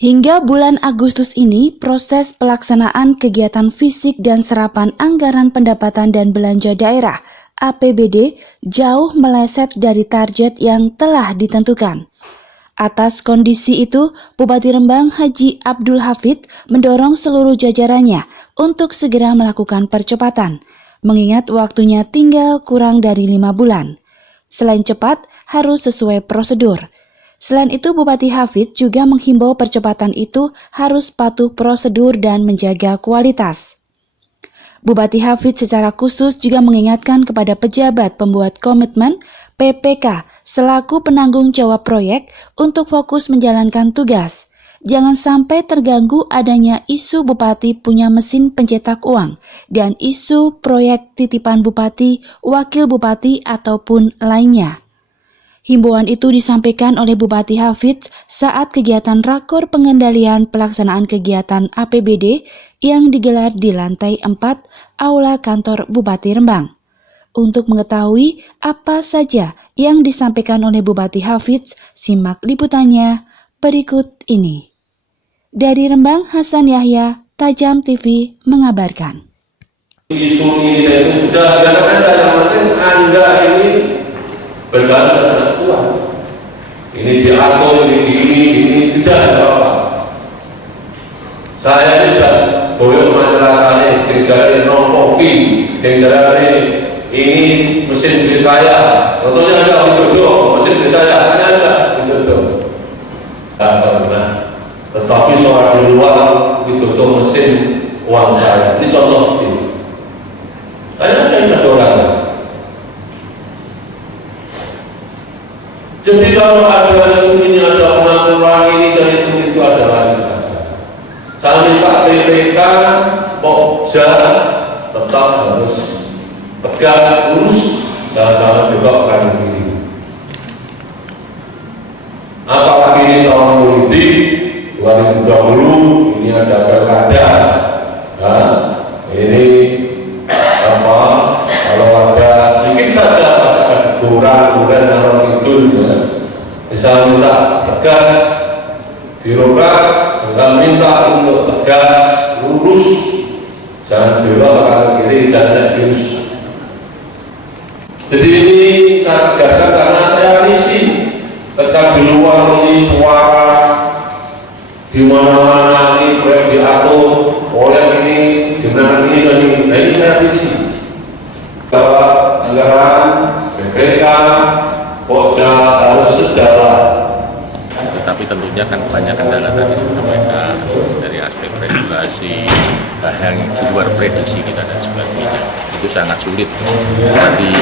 Hingga bulan Agustus ini, proses pelaksanaan kegiatan fisik dan serapan anggaran pendapatan dan belanja daerah (APBD) jauh meleset dari target yang telah ditentukan. Atas kondisi itu, Bupati Rembang Haji Abdul Hafid mendorong seluruh jajarannya untuk segera melakukan percepatan, mengingat waktunya tinggal kurang dari 5 bulan. Selain cepat, harus sesuai prosedur. Selain itu, Bupati Hafid juga menghimbau percepatan itu harus patuh prosedur dan menjaga kualitas. Bupati Hafid secara khusus juga mengingatkan kepada pejabat pembuat komitmen PPK selaku penanggung jawab proyek untuk fokus menjalankan tugas. Jangan sampai terganggu adanya isu Bupati punya mesin pencetak uang dan isu proyek titipan Bupati, Wakil Bupati, ataupun lainnya. Himbauan itu disampaikan oleh Bupati Hafid saat kegiatan rakor pengendalian pelaksanaan kegiatan APBD yang digelar di lantai 4 Aula Kantor Bupati Rembang. Untuk mengetahui apa saja yang disampaikan oleh Bupati Hafid, simak liputannya berikut ini. Dari Rembang, Hasan Yahya, Tajam TV mengabarkan. Isu ini itu sudah dilakukan saya penting Anda ini berjalan sangat kuat. Ini diatur, ini tidak ada apa-apa. Saya ini sudah boyong rasanya, yang jalan non-covid, yang jalan ini mesin beli saya. Contohnya ada didodong, mesin beli saya, hanya ada didodong. Tidak pernah. Tetapi soal di luar didodong mesin uang saya. Ini contoh sini. Saya tidak orang. Jadi kalau ada isu ini, ada pengaturan ini dan itu adalah saja. Saya minta PPK, Pokja tetap harus tegak lurus, jangan belokkan diri. Apalagi ini tahun politik 2020 ini ada pilkada, ini apa? Kalau ada sedikit saja masyarakat kurang orang itu ya. Bisa minta tegas birokrat, kita minta untuk tegas lurus, jangan belok kanan kiri, jangan lurus. Jadi ini saya tegaskan karena saya risih ketika di luar ini suara di mana-mana ini proyek diatur, proyek ini dimana ini dan ini, nah ini saya risih. Bahwa anggaran PPK, Pokja harus sejalan. Tetapi tentunya kan banyak kendala tadi saya sampaikan dari aspek regulasi, hal yang di luar prediksi kita dan sebagainya. Itu sangat sulit. Nanti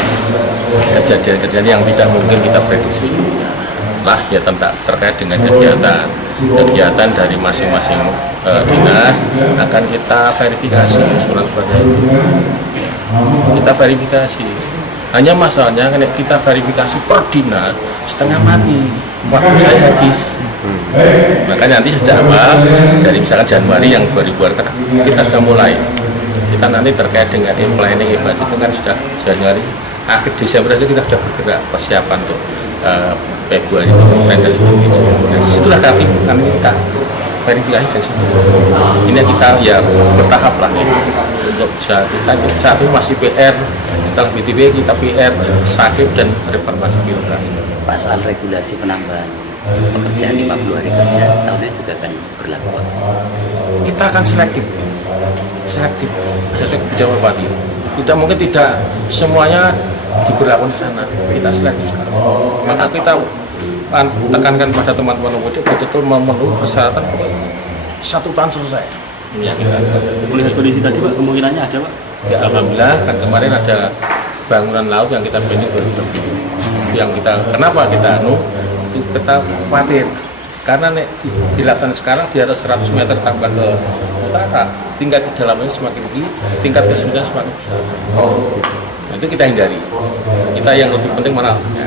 kejadian-kejadian yang tidak mungkin kita prediksi lah ya terkait dengan kegiatan dari masing-masing dinas akan kita verifikasi surat-suratnya. Kita verifikasi. Hanya masalahnya kita verifikasi per dinas setengah mati, waktu saya habis. Makanya nanti sejak awal dari misalkan Januari yang 2000 kan kita sudah mulai. Kita nanti terkait dengan planning itu kan sudah Januari, akhir Desember saja kita sudah bergerak persiapan untuk Februari dan sebagainya. Disitulah kami kita verifikasi dari situ. Ini kita ya bertahap lah ya. Untuk bisa kita saat ini masih PR, setelah BTP kita PR, sakit dan reformasi birokrasi. Pak, soal regulasi penambahan pekerjaan 50 hari kerja tahunnya juga akan berlaku. Kita akan selektif sesuai kebijakan Bupati. Tidak mungkin tidak semuanya diberlakukan di sana. Kita selektif sekarang. Maka kita tekankan pada teman-teman betul-betul memenuhi persyaratan 1 tahun selesai. Ya, Melihat kondisi tadi Pak, kemungkinannya ada Pak? Ya Alhamdulillah kan kemarin ada bangunan laut yang kita planning yang kita kenapa kita itu kita khawatir karena dilaksanakan sekarang di atas 100 meter tambah ke utara, tingkat kedalamannya semakin tinggi, tingkat kesulitan semakin besar. Nah, itu kita hindari. Kita yang lebih penting mana? Ya.